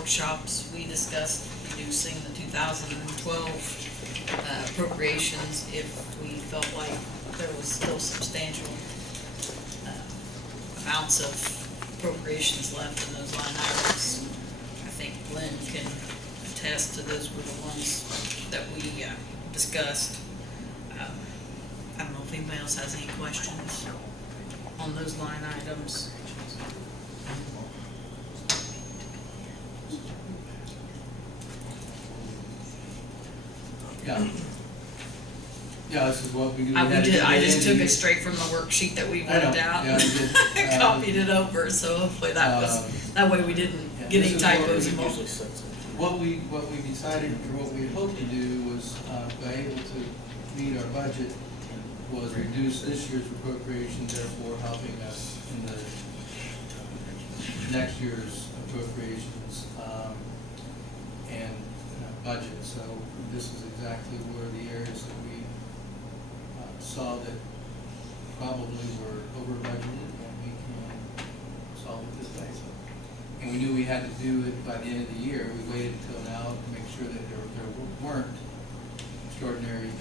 workshops, we discussed reducing the 2012 appropriations if we felt like there was still substantial amounts of appropriations left in those line items. I think Lynn can attest to those were the ones that we discussed. I don't know if anybody else has any questions on those line items. Yeah, this is what we do. I just took it straight from the worksheet that we worked out. Yeah, you did. Copied it over, so hopefully that way we didn't get any typos involved. What we decided, or what we hoped to do was, by able to meet our budget, was reduce this year's appropriation, therefore helping us in the next year's appropriations and budget. So this is exactly where the areas that we saw that probably were over budgeted, and we can solve it this way. So, and we knew we had to do it by the end of the year. We waited until now to make sure that there weren't extraordinary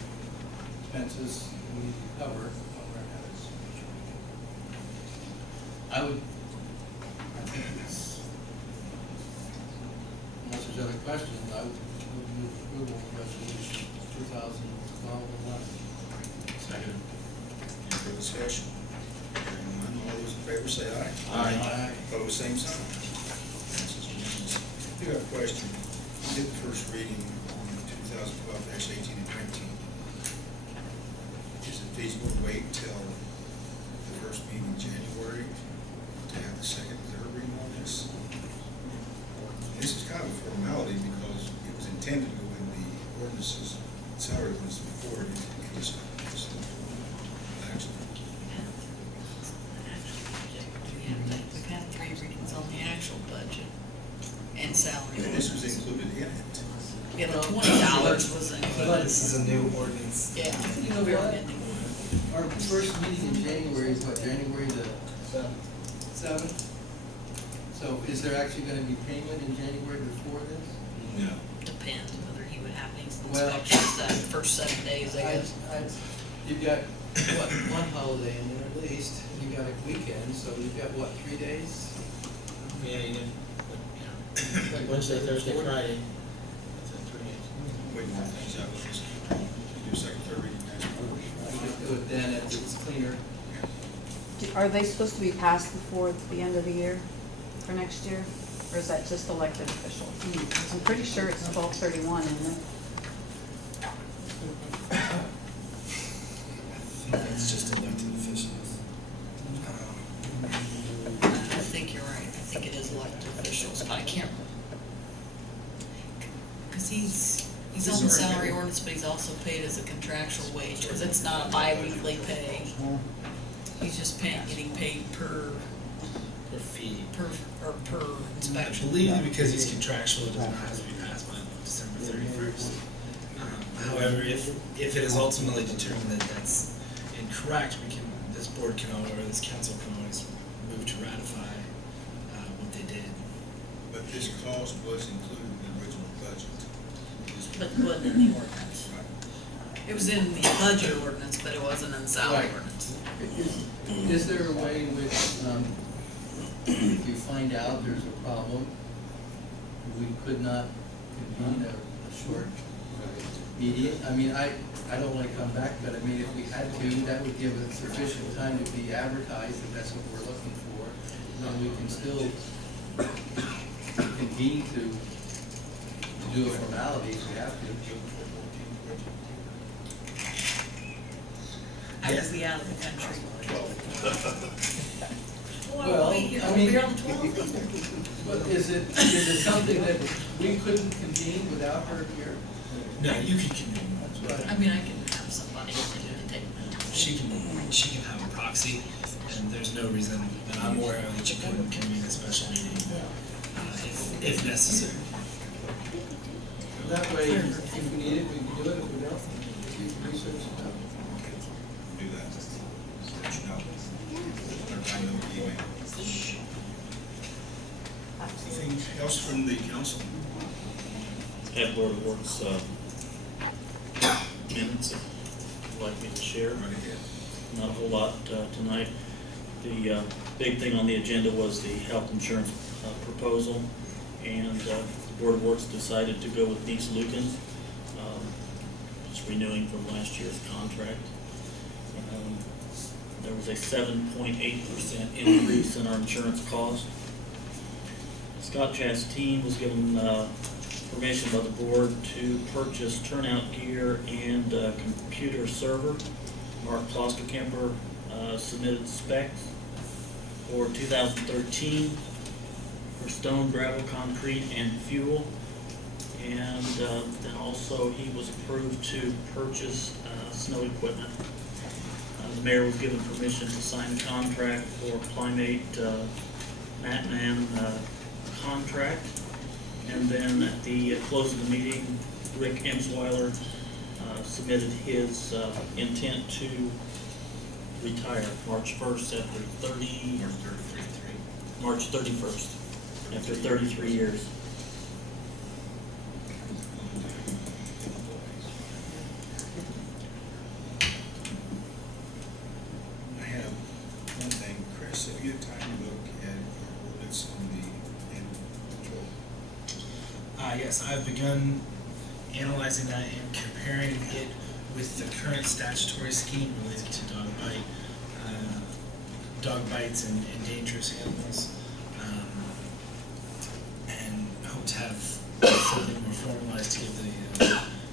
expenses we need to cover on our habits. I think it's, unless there's other questions, I would move approval of resolution 2012-11. Second. Any further discussion? Hearing none, all those in favor say aye. Aye. Opposed, same sign. Passes unanimously. I do have a question. We did the first reading on 2012-18 and 19. Is it feasible to wait till the first meeting in January to have the second and third reading on this? And this is kind of a formality because it was intended to go in the ordinances, salary ordinance before it in this action. We've had 3 readings on the actual budget and salary. And this was included in it. Yeah, the $20 was included. This is a new ordinance. Yeah. You know what? Our first meeting in January is what, January the 7th? So is there actually going to be payment in January before this? No. Depends whether he would have these Well, inspections that first 7 days, I guess. You've got, what, one holiday in there at least, and you've got a weekend, so you've got, what, 3 days? Yeah, you did. Wednesday, Thursday, Friday. That's it, 3 days. Wait, things out, we'll just do second, third reading next month. We just do it then, it's cleaner. Are they supposed to be passed before the end of the year for next year? Or is that just elected officials? I'm pretty sure it's 12/31, isn't it? It's just elected officials. I think you're right. I think it is elected officials, but I can't. Because he's on the salary ordinance, but he's also paid as a contractual wage, because it's not a bi-weekly pay. He's just getting paid per fee. per I inspection. believe because he's contractual, it does not have to be passed by December 31st. However, if it is ultimately determined that that's incorrect, this board can always, or this council can always move to ratify what they did. But this cost was included in the original budget. But it wasn't in the ordinance. It was in the budget ordinance, but it wasn't in the salary Right. ordinance. Is there a way in which, if you find out there's a problem, we could not convene a short meeting? I mean, I don't want to come back, but I mean, if we had to, that would give us sufficient time to be advertised, if that's what we're looking for. Then we can still convene to do a formality if we have to. I will be out of the country. Well, I we'll mean, be on the 12th. but is it something that we couldn't convene without her here? No, you can convene. I mean, I can have somebody to take my time. She can have a proxy, and there's no reason that I'm aware of that you couldn't convene a special meeting if necessary. That way, if we need it, we can do it. If we don't, we can research it out. Do that. Let you know. Everybody know the email. Anything else from the council? Have Board of Works minutes if you'd like me to share. Right ahead. Not a whole lot tonight. The big thing on the agenda was the health insurance proposal, and the Board of Works decided to go with Nice Lucan, just renewing from last year's contract. There was a 7.8% increase in our insurance cost. Scott Chasteen was given permission by the board to purchase turnout gear and a computer server. Mark Klosterkemper submitted specs for 2013 for stone, gravel, concrete, and fuel. And then also he was approved to purchase snow equipment. The mayor was given permission to sign a contract for Plymate Matman contract. And then at the close of the meeting, Rick Emsweiler submitted his intent to retire March 1st after March 31st, after 33 years. I have one thing, Chris, have you had time to look at our ordinance on the animal control? Yes, I've begun analyzing that and comparing it with the current statutory scheme related to dog bites and dangerous animals. And hope to have something more formalized to give the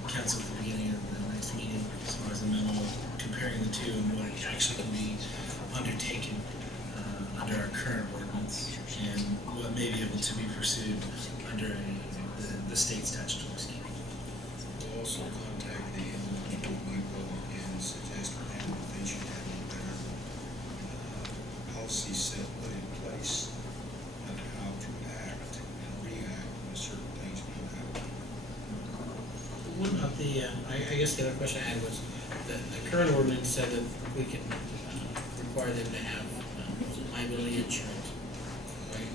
council at the beginning of the next meeting as far as a memo comparing the two and what actually can be undertaken under our current ordinance and what may be able to be pursued under the state statutory scheme. We'll also contact the animal control people and suggest that they should have a better policy set put in place on how to act and react when certain things do happen. What about I guess the other question I had was, the current ordinance said that we can require them to have liability insurance, right?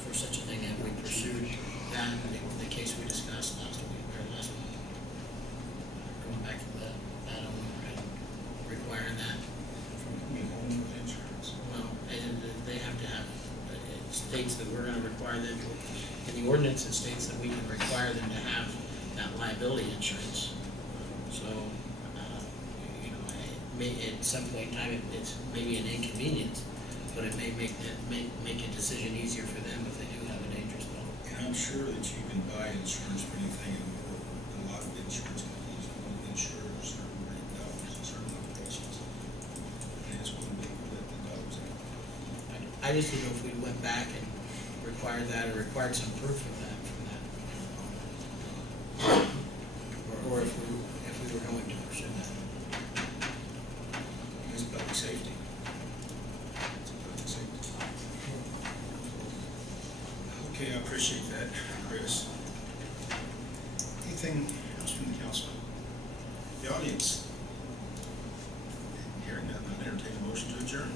For such a thing, and we pursued that in the case we discussed last week. Going back to that owner and requiring that. Homeowner insurance. Well, they have to have, it states that we're gonna require them, in the ordinance, it states that we can require them to have that liability insurance. So, you know, at some point in time, it's maybe an inconvenience, but it may make a decision easier for them if they do have a dangerous dog. And I'm sure that you can buy insurance for anything in the world. A lot of insurance companies will insure certain breed dogs in certain locations. And it's one big let the dogs out. I just didn't know if we went back and required that, or required some proof of that from that. Or if we were going to pursue that. It's public safety. It's public safety. Okay, I appreciate that, Chris. Anything else from the council? The audience? Hearing none, I entertain a motion to adjourn.